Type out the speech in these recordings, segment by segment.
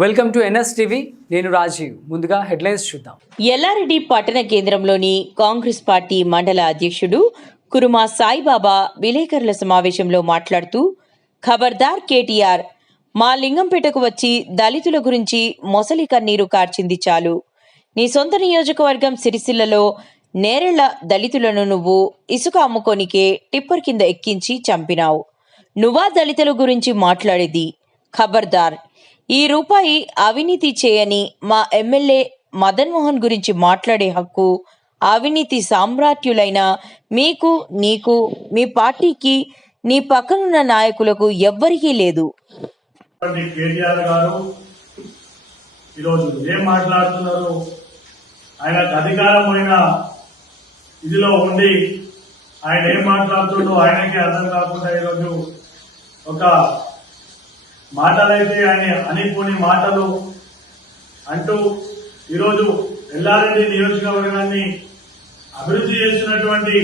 Welcome to NS TV. నేను రాజీవ్. ముందుగా headlines చూద్దాం. ఎల్లారెడ్డి పట్టణ కేంద్రంలోని కాంగ్రెస్ పార్టీ మండల అధ్యక్షుడు కురుమా సాయిబాబా విలేకరుల సమావేశంలో మాట్లాడుతూ, ఖబర్దార్ కేటీఆర్, మా లింగంపేటకు వచ్చి దళితుల గురించి మొసలి కన్నీరు కార్చింది చాలు. నీ సొంత నియోజకవర్గం సిరిసిల్లలో నేరెళ్ల దళితులను నువ్వు ఇసుక అమ్ముకోనికే టిప్పర్ కింద ఎక్కించి చంపినావు. నువ్వా దళితుల గురించి మాట్లాడేది? ఖబర్దార్. ఈ రూపాయి అవినీతి చేయని మా ఎమ్మెల్యే మదన్ మోహన్ గురించి మాట్లాడే హక్కు అవినీతి సామ్రాట్యులైన మీకు, నీకు, మీ పార్టీకి, నీ పక్కనున్న నాయకులకు ఎవ్వరికీ లేదు. కేటీఆర్ గారు ఈరోజు ఏం మాట్లాడుతున్నారు? ఆయనకు అధికారమైన ఇదిలో ఉండి ఆయన ఏం మాట్లాడుతుండో ఆయనకే అర్థం కాకుండా ఈరోజు ఒక మాటలైతే ఆయన అనిపోని మాటలు అంటూ ఈరోజు ఎల్లారెడ్డి నియోజకవర్గాన్ని అభివృద్ధి చేసినటువంటి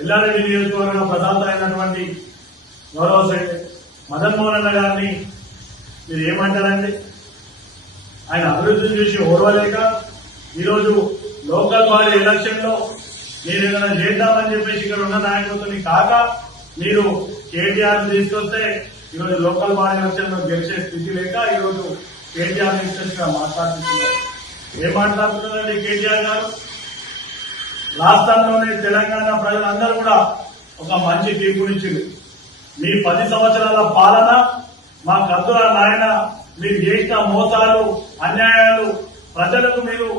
ఎల్లారెడ్డి నియోజకవర్గ ప్రధాత అయినటువంటి గౌరవ మదన్ మోహన్ గారిని మీరు ఏమంటారండి? ఆయన అభివృద్ధి చేసి ఓర్వలేక ఈరోజు లోకల్ బాడీ ఎలక్షన్ లో మీరు ఏదైనా చేద్దామని చెప్పేసి ఇక్కడ ఉన్న నాయకులతో కాక మీరు కేటీఆర్ తీసుకొస్తే ఈరోజు లోకల్ బాడీ ఎలక్షన్ లో గెలిచే స్థితి లేక ఈరోజు కేటీఆర్ గా మాట్లాడుతున్నారు. ఏం మాట్లాడుతున్నారండి కేటీఆర్ గారు? రాష్ట్రంలోనే తెలంగాణ ప్రజలందరూ కూడా ఒక మంచి తీర్పునిచ్చింది. మీ 10 సంవత్సరాల పాలన మా కద్దుల నాయన మీరు చేసిన మోసాలు, అన్యాయాలు, ప్రజలకు మీరు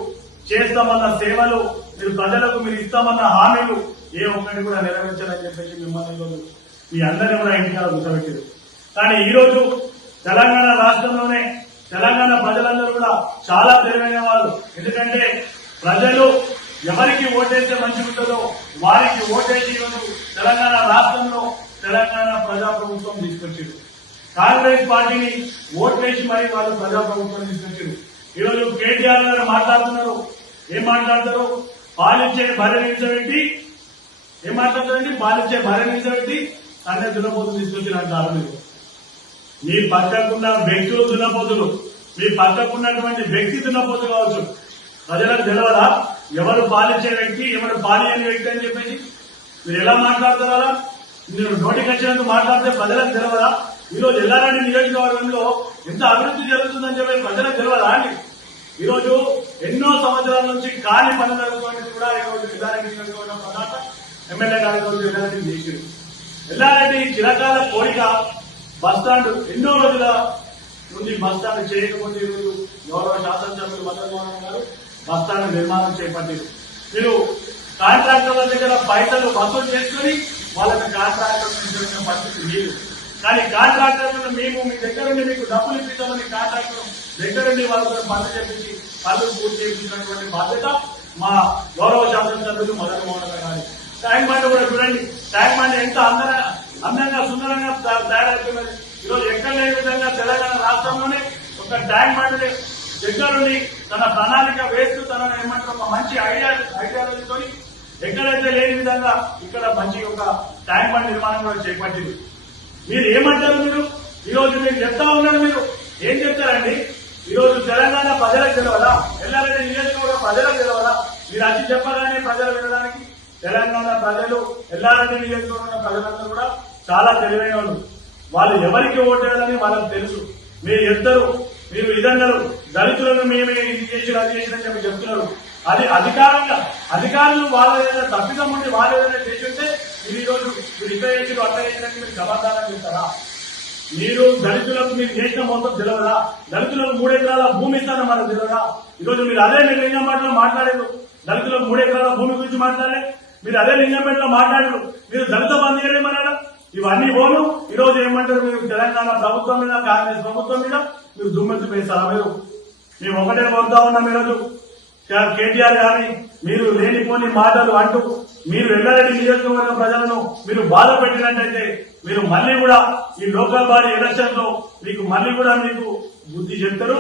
చేస్తామన్న సేవలు, మీరు ప్రజలకు మీరు ఇస్తామన్న హామీలు ఏ ఒక్కటి కూడా నెరవేర్చాలని చెప్పేసి మిమ్మల్ని మీ అందరినీ కూడా ఇంటికాల కూర్చోబెట్టారు. కానీ ఈ రోజు తెలంగాణ రాష్ట్రంలోనే తెలంగాణ ప్రజలందరూ కూడా చాలా తెలివైన వాళ్ళు. ఎందుకంటే ప్రజలు ఎవరికి ఓటేస్తే మంచిగుంటుందో వారికి ఓటేసి ఈరోజు తెలంగాణ రాష్ట్రంలో తెలంగాణ ప్రజాప్రభుత్వం తీసుకొచ్చారు. కాంగ్రెస్ పార్టీని ఓట్లేసి మరి వాళ్ళు ప్రజాప్రభుత్వం తీసుకొచ్చారు. ఈరోజు కేటీఆర్ గారు మాట్లాడుతున్నారు. ఏం మాట్లాడతారు? పాలించే భార్య నిలిచబెట్టి ఏం మాట్లాడతారండి? పాలించే భార్య నిలిచబెట్టి అనే దున్నపోతులు తీసుకొచ్చారు అంటారు. మీరు మీ పక్కకున్న వ్యక్తులు దున్నపోతులు, మీ పక్కకున్నటువంటి వ్యక్తి దున్నపోతు కావచ్చు. ప్రజలకు తెలియదా ఎవరు పాలించే వ్యక్తి, ఎవరు పాలియని వ్యక్తి అని చెప్పేసి? మీరు ఎలా మాట్లాడతారా? మీరు నోటికి వచ్చినందుకు మాట్లాడితే ప్రజలకు తెలియదా? ఈరోజు ఎల్లారెడ్డి నియోజకవర్గంలో ఎంత అభివృద్ధి జరుగుతుందని చెప్పి ప్రజలకు తెలియదా అండి? ఈరోజు ఎన్నో సంవత్సరాల నుంచి కాని పనులు జరుగుతున్నది కూడా ఈరోజు ఎల్లారెడ్డి నియోజకవర్గం ప్రధాన ఎమ్మెల్యే గారి ఎల్లారెడ్డి చేశారు. ఎల్లారెడ్డి చిరకాల కోరిక బస్టాండ్ ఎన్నో రోజుల నుండి బస్టాండ్ చేయకపోతే ఈరోజు గౌరవ శాసనసభ్యులు మదన్ మోహన్ గారు బస్టాండ్ నిర్మాణం చేపట్టారు. మీరు కాంట్రాక్టర్ల దగ్గర పైసలు వసూలు చేసుకుని వాళ్ళకి కాంట్రాక్టర్ పరిస్థితి లేదు. కానీ కాంట్రాక్టర్లను మేము మీ దగ్గర నుండి మీకు డబ్బులు ఇప్పిస్తామని కాంట్రాక్టర్ దగ్గర నుండి వాళ్ళతో పనులు చేపించి పనులు పూర్తి చేయించినటువంటి బాధ్యత మా గౌరవ శాసనసభ్యులు మదన్ మోహన్ గారు. ట్యాంక్ బండ్ కూడా చూడండి. ట్యాంక్ బండ్ ఎంత అందంగా సుందరంగా తయారవుతున్నది. ఈరోజు ఎక్కడ లేని విధంగా తెలంగాణ రాష్ట్రంలోనే ఒక ట్యాంక్ బండ్ దగ్గరుండి తన ప్రణాళిక వేస్తూ తన ఏమంటారు ఒక మంచి ఐడియాలజీతో ఎక్కడైతే లేని విధంగా ఇక్కడ మంచి ఒక ట్యాంక్ బండ్ నిర్మాణం కూడా చేపట్టింది. మీరు ఏమంటారు? మీరు ఈరోజు మీరు చెప్తా ఉన్నారు. మీరు ఏం చెప్తారండి? ఈరోజు తెలంగాణ ప్రజలకు తెలియదా? ఎల్లారెడ్డి నియోజకవర్గ ప్రజలకు తెలియదా? మీరు వచ్చి చెప్పగానే ప్రజలు వినడానికి తెలంగాణ ప్రజలు ఎల్లారెడ్డి నియోజకవర్గ ప్రజలందరూ కూడా చాలా తెలివైన వాళ్ళు. వాళ్ళు ఎవరికి ఓటేయాలని వాళ్ళకి తెలుసు. మీరు చెప్తారు, మీరు ఇదన్నారు, దళితులను మేమే ఇది చేసి అది చేసినని చెప్పి చెప్తున్నారు. అది అధికారులు వాళ్ళ ఏదైనా తప్పిదం ఉండి వాళ్ళు ఏదైనా చేస్తుంటే మీరు ఈరోజు మీరు ఇట్లా చేసి అట్లా చేసినట్టు మీరు సమాధానం చేస్తారా? మీరు దళితులకు మీరు చేసిన మొత్తం తెలియదా? దళితులకు 3 ఎకరాల భూమి ఇస్తానని మనకు తెలియదా? ఈరోజు మీరు అదే మీరు లింగంపేటలో మాట్లాడారు. దళితులకు 3 ఎకరాల భూమి గురించి మాట్లాడలే. మీరు అదే లింగంపేటలో మాట్లాడారు. మీరు దళిత బంద్ చేయలేమన్నారా? ఇవన్నీ పోను ఈరోజు ఏమంటారు? మీరు తెలంగాణ ప్రభుత్వం మీద, కాంగ్రెస్ ప్రభుత్వం మీద మీరు దుమ్మెత్తి వేస్తారా? మేము ఒకటే కోరుతా ఉన్నాం. ఈరోజు కేటీఆర్ గారిని మీరు లేనిపోని మాటలు అంటూ మీరు ఎల్లారెడ్డి నియోజకవర్గ ప్రజలను మీరు బాధ పెట్టినట్టయితే మీరు మళ్ళీ కూడా ఈ లోకల్ బాడీ ఎలక్షన్ లో మీకు మళ్ళీ కూడా మీకు బుద్ధి చెప్తారు.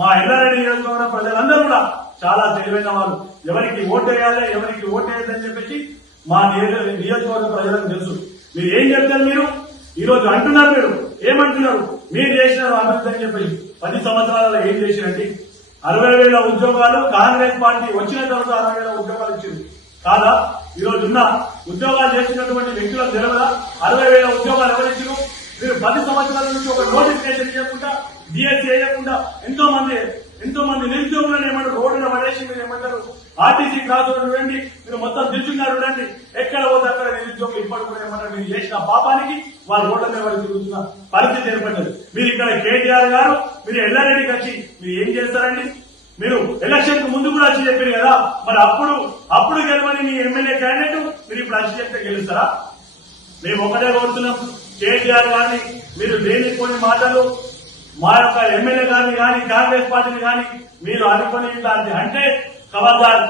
మా ఎల్లారెడ్డి నియోజకవర్గ ప్రజలందరూ కూడా చాలా తెలివైన వాళ్ళు. ఎవరికి ఓటేయాలి, ఎవరికి ఓటేయద్దని చెప్పేసి మా నియోజకవర్గ ప్రజలకు తెలుసు. మీరు ఏం చెప్తారు? మీరు ఈరోజు అంటున్నారు, మీరు ఏమంటున్నారు? మీరు చేసిన అభివృద్ధి అని చెప్పి 10 సంవత్సరాలలో ఏం చేసినండి? 60,000 ఉద్యోగాలు కాంగ్రెస్ పార్టీ వచ్చిన తర్వాత 60,000 ఉద్యోగాలు ఇచ్చింది కాదా? ఈ రోజు ఉన్న ఉద్యోగాలు చేస్తున్నటువంటి వ్యక్తులకు తెలియదా? 60,000 ఉద్యోగాలు ఎవరిచ్చారు? మీరు 10 సంవత్సరాల నుంచి ఒక నోటిఫికేషన్ చేయకుండా, డిఎస్సీ చేయకుండా ఎంతో మంది నిరుద్యోగులను ఏమంటారు రోడ్డున పడేసి మీరు ఏమంటారు ఆర్టీసీ క్రాస్ రోడ్డు చూడండి, మీరు మొత్తం దిల్చున్నారు చూడండి, ఎక్కడ పోతే అక్కడ నిరుద్యోగులు ఇప్పటికి కూడా ఏమంటారు మీరు చేసిన పాపానికి వాళ్ళు రోడ్ల మీద వాళ్ళు తిరుగుతున్న పరిస్థితి ఏర్పడ్డది. మీరు ఇక్కడ కేటీఆర్ గారు మీరు ఎల్లారెడ్డికి వచ్చి మీరు ఏం చేస్తారండి? మీరు ఎలక్షన్ కు ముందు కూడా వచ్చి చెప్పారు కదా, మరి అప్పుడు గెలవని మీ ఎమ్మెల్యే క్యాండిడేట్ మీరు ఇప్పుడు వచ్చి చెప్తే గెలుస్తారా? మేము ఒకటే కోరుతున్నాం, కేటీఆర్ గారిని మీరు లేనిపోని మాటలు మా యొక్క ఎమ్మెల్యే గారిని కానీ కాంగ్రెస్ పార్టీని కానీ మీరు అనుకుని ఇట్లాంటి అంటే ఖబర్దార్.